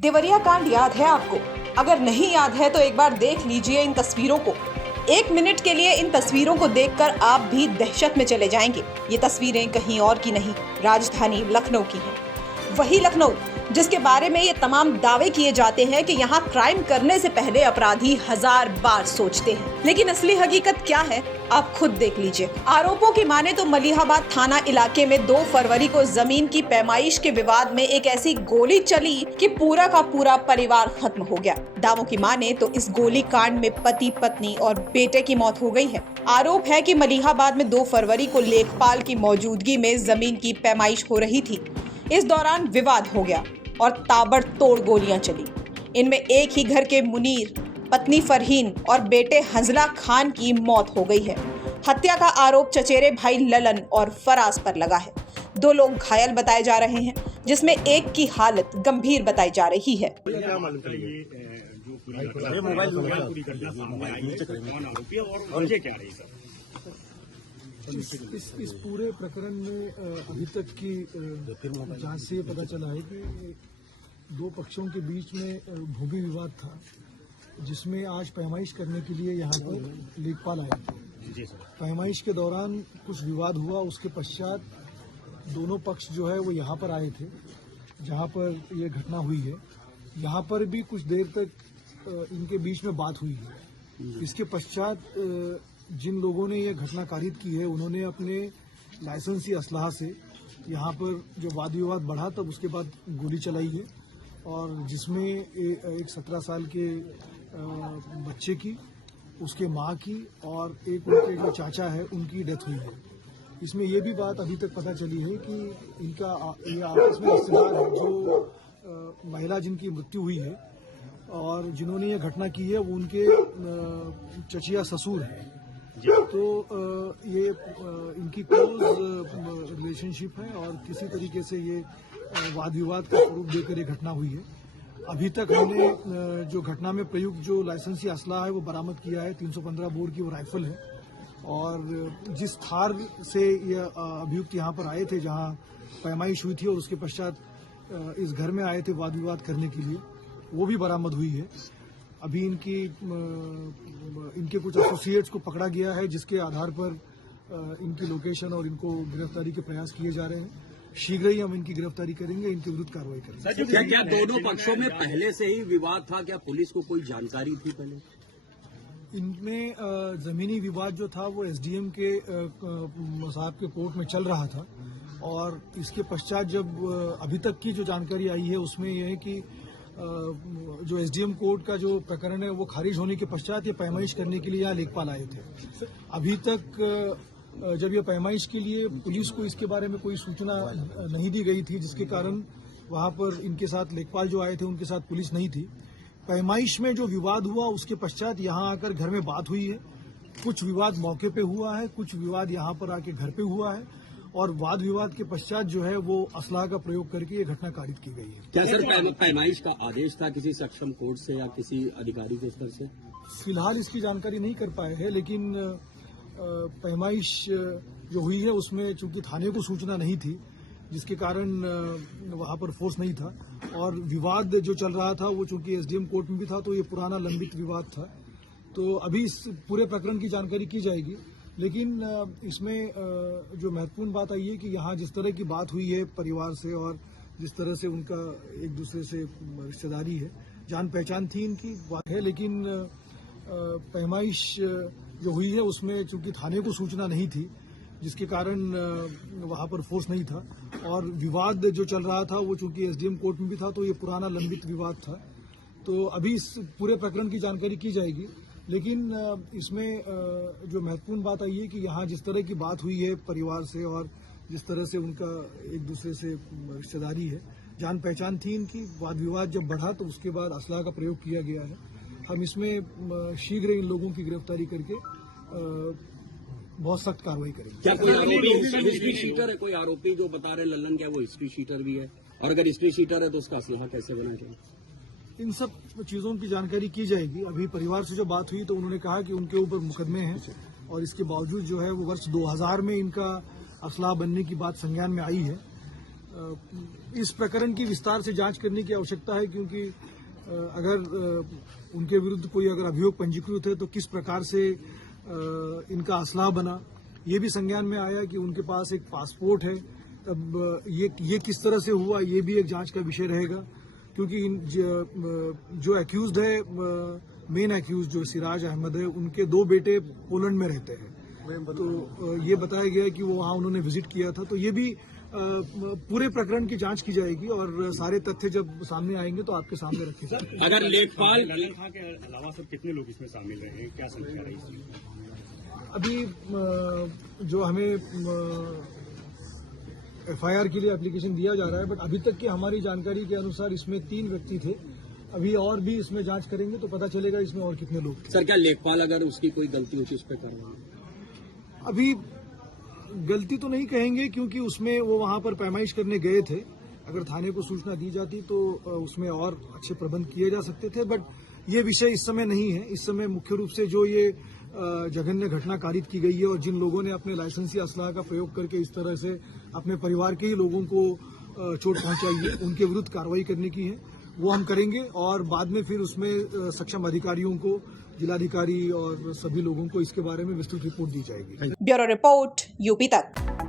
देवरिया कांड याद है आपको? अगर नहीं याद है तो एक बार देख लीजिए इन तस्वीरों को। 1 मिनट के लिए इन तस्वीरों को देखकर आप भी दहशत में चले जाएंगे। ये तस्वीरें कहीं और की नहीं, राजधानी लखनऊ की हैं। वही लखनऊ जिसके बारे में ये तमाम दावे किए जाते हैं कि यहाँ क्राइम करने से पहले अपराधी 1000 बार सोचते हैं। लेकिन असली हकीकत क्या है, आप खुद देख लीजिए। आरोपों की माने तो मलिहाबाद थाना इलाके में 2 फरवरी को जमीन की पैमाइश के विवाद में एक ऐसी गोली चली कि पूरा का पूरा परिवार खत्म हो गया। दावों की माने तो इस गोली कांड में पति, पत्नी और बेटे की मौत हो गई है। आरोप है कि मलिहाबाद में 2 फरवरी को लेखपाल की मौजूदगी में जमीन की पैमाइश हो रही थी। इस दौरान विवाद हो गया और ताबड़तोड़ गोलियां चली। इनमें एक ही घर के मुनीर, पत्नी फरहीन और बेटे हंजला खान की मौत हो गई है। हत्या का आरोप चचेरे भाई ललन और फराज पर लगा है। 2 लोग घायल बताए जा रहे हैं, जिसमें एक की हालत गंभीर बताई जा रही है। इस पूरे प्रकरण में अभी तक की जांच से पता चला है कि 2 पक्षों के बीच में भूमि विवाद था, जिसमें आज पैमाइश करने के लिए यहाँ पर लेखपाल आए थे। पैमाइश के दौरान कुछ विवाद हुआ, उसके पश्चात दोनों पक्ष जो है वो यहाँ पर आए थे, जहाँ पर ये घटना हुई है। यहाँ पर भी कुछ देर तक इनके बीच में बात हुई है। इसके पश्चात जिन लोगों ने ये घटना कारित की है, उन्होंने अपने लाइसेंसी असलाह से यहाँ पर जो वाद विवाद बढ़ा, तब उसके बाद गोली चलाई है, और जिसमें एक 17 साल के बच्चे की, उसके माँ की और एक उनके जो चाचा है उनकी डेथ हुई है। इसमें ये भी बात अभी तक पता चली है कि इनका ये आपस में रिश्तेदार है। जो महिला जिनकी मृत्यु हुई है और जिन्होंने ये घटना की है, वो उनके चचिया ससुर हैं। तो ये इनकी क्लोज रिलेशनशिप है और किसी तरीके से ये वाद विवाद का स्वरूप देकर ये घटना हुई है। अभी तक हमने जो घटना में प्रयुक्त जो लाइसेंसी असला है वो बरामद किया है। 315 बोर की वो राइफल है, और जिस थार से ये अभियुक्त यहाँ पर आए थे, जहाँ पैमाइश हुई थी, और उसके पश्चात इस घर में आए थे वाद विवाद करने के लिए, वो भी बरामद हुई है। अभी इनके कुछ एसोसिएट्स को पकड़ा गया है, जिसके आधार पर इनकी लोकेशन और इनको गिरफ्तारी के प्रयास किए जा रहे हैं। शीघ्र ही हम इनकी गिरफ्तारी करेंगे, इनके विरुद्ध कार्रवाई करेंगे। क्या दोनों पक्षों में पहले से ही विवाद था? क्या पुलिस को कोई जानकारी थी पहले? इनमें जमीनी विवाद जो था वो एसडीएम के साहब के कोर्ट में चल रहा था, और इसके पश्चात जब अभी तक की जो जानकारी आई है उसमें यह है कि जो एसडीएम कोर्ट का जो प्रकरण है वो खारिज होने के पश्चात ये पैमाइश करने के लिए यहाँ लेखपाल आए थे। अभी तक जब ये पैमाइश के लिए पुलिस को इसके बारे में कोई सूचना नहीं दी गई थी, जिसके कारण वहाँ पर इनके साथ लेखपाल जो आए थे उनके साथ पुलिस नहीं थी। पैमाइश में जो विवाद हुआ उसके पश्चात यहाँ आकर घर में बात हुई है। कुछ विवाद मौके पे हुआ है, कुछ विवाद यहाँ पर आके घर पे हुआ है, और वाद विवाद के पश्चात जो है वो असलाह का प्रयोग करके ये घटना कारित की गई है। क्या सर पैमाइश का आदेश था किसी सक्षम कोर्ट से या किसी अधिकारी के स्तर से? फिलहाल इसकी जानकारी नहीं कर पाए हैं, लेकिन पैमाइश जो हुई है उसमें चूंकि थाने को सूचना नहीं थी, जिसके कारण वहां पर फोर्स नहीं था, और विवाद जो चल रहा था वो चूंकि एसडीएम कोर्ट में भी था, तो ये पुराना लंबित विवाद था। तो अभी इस पूरे प्रकरण की जानकारी की जाएगी, लेकिन इसमें जो महत्वपूर्ण बात आई है कि यहाँ जिस तरह की बात हुई है परिवार से, और जिस तरह से उनका एक दूसरे से रिश्तेदारी है, जान पहचान थी इनकी बात है, लेकिन पैमाइश जो हुई है उसमें चूंकि थाने को सूचना नहीं थी, जिसके कारण वहां पर फोर्स नहीं था, और विवाद जो चल रहा था वो चूंकि एसडीएम कोर्ट में भी था, तो ये पुराना लंबित विवाद था। तो अभी इस पूरे प्रकरण की जानकारी की जाएगी, लेकिन इसमें जो महत्वपूर्ण बात आई है कि यहाँ जिस तरह की बात हुई है परिवार से, और जिस तरह से उनका एक दूसरे से रिश्तेदारी है, जान पहचान थी इनकी, वाद विवाद जब बढ़ा तो उसके बाद असलाह का प्रयोग किया गया है। हम इसमें शीघ्र इन लोगों की गिरफ्तारी करके बहुत सख्त कार्रवाई करेंगे। क्या कोई आरोपी हिस्ट्री शीटर है? कोई आरोपी जो बता रहे ललन, क्या वो हिस्ट्री शीटर भी है? और अगर हिस्ट्री शीटर है तो उसका असलाह कैसे बना जाए? इन सब चीजों की जानकारी की जाएगी। अभी परिवार से जो बात हुई तो उन्होंने कहा कि उनके ऊपर मुकदमे हैं, और इसके बावजूद जो है वो वर्ष 2000 में इनका असलाह बनने की बात संज्ञान में आई है। इस प्रकरण की विस्तार से जांच करने की आवश्यकता है, क्योंकि अगर उनके विरुद्ध कोई अगर अभियोग पंजीकृत है तो किस प्रकार से इनका असलाह बना, ये भी संज्ञान में आया कि उनके पास एक पासपोर्ट है। अब ये किस तरह से हुआ, ये भी एक जांच का विषय रहेगा, क्योंकि जो एक्यूज्ड है, मेन एक्यूज्ड जो सिराज अहमद है, उनके 2 बेटे पोलैंड में रहते हैं। तो ये बताया गया है कि वो वहाँ उन्होंने विजिट किया था। तो ये भी पूरे प्रकरण की जांच की जाएगी और सारे तथ्य जब सामने आएंगे तो आपके सामने रखे जाएंगे। अगर लेखपाल ललन खां के अलावा सब कितने लोग इसमें शामिल रहे, क्या संख्या रही इसमें? अभी जो हमें एफआईआर के लिए एप्लीकेशन दिया जा रहा है, बट अभी तक की हमारी जानकारी के अनुसार इसमें 3 व्यक्ति थे। अभी और भी इसमें जांच करेंगे तो पता चलेगा इसमें और कितने लोग थे। सर, क्या लेखपाल अगर उसकी कोई गलती हो तो उस पर कार्रवाई? अभी गलती तो नहीं कहेंगे, क्योंकि उसमें वो वहां पर पैमाइश करने गए थे। अगर थाने को सूचना दी जाती तो उसमें और अच्छे प्रबंध किए जा सकते थे, बट ये विषय इस समय नहीं है। इस समय मुख्य रूप से जो ये जघन्य घटना कारित की गई है और जिन लोगों ने अपने लाइसेंसी असलाह का प्रयोग करके इस तरह से अपने परिवार के ही लोगों को चोट पहुंचाई है, उनके विरुद्ध कार्रवाई करने की है, वो हम करेंगे। और बाद में फिर उसमें सक्षम अधिकारियों को, जिलाधिकारी और सभी लोगों को इसके बारे में विस्तृत रिपोर्ट दी जाएगी। ब्यूरो रिपोर्ट, यूपी तक।